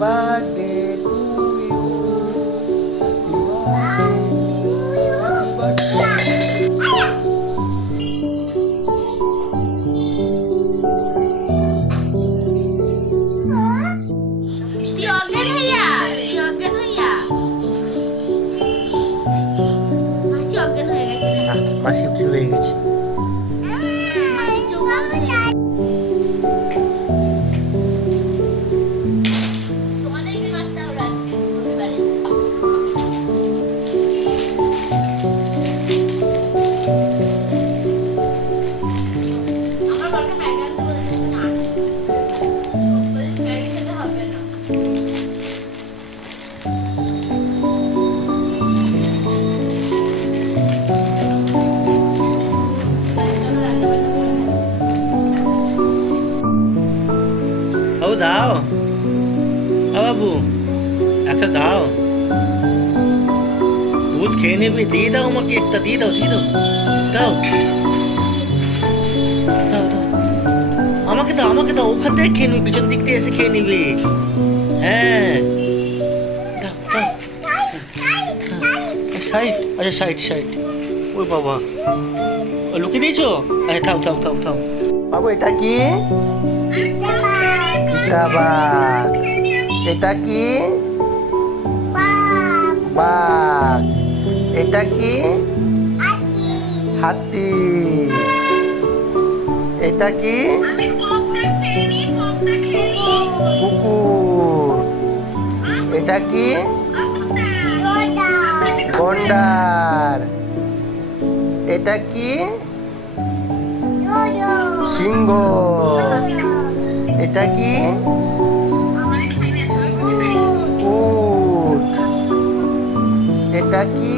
Birthday to you, happy birthday. তুই অজ্ঞান হইয়া মাসি অজ্ঞান হয়ে গেছে। মাসি কি হয়ে গেছে? মাসি চোখ বন্ধ হয়ে গেছে। তোমাদেরকে নাচতে হবে আজকে রবিবারে। আমার বাড়িতে ম্যাগি আনতে বলেছে না, ম্যাগি খেতে হবে না। ও দাও, ও বাবু একটা দাও, দুধ খেয়ে নেবে, দিয়ে দাও আমাকে একটা, দিয়ে দাও দাও দাও দাও, আমাকে দাও, ওখান থেকে খেয়ে নিবি, পিছন দিক দিয়ে এসে খেয়ে নিবি। হ্যাঁ দাও দাও, সাইড, আচ্ছা সাইড, ওই বাবা ও লুকিয়ে দিয়েছো? আচ্ছা থাও। বাবু এটা কি? চিতাবাঘ। এটা কি? বাঘ। এটা কি? হাতি। এটা কি? কুকুর। এটা কি? গন্ডার। এটা কি? সিংহ। এটা কি? উট। এটা কি?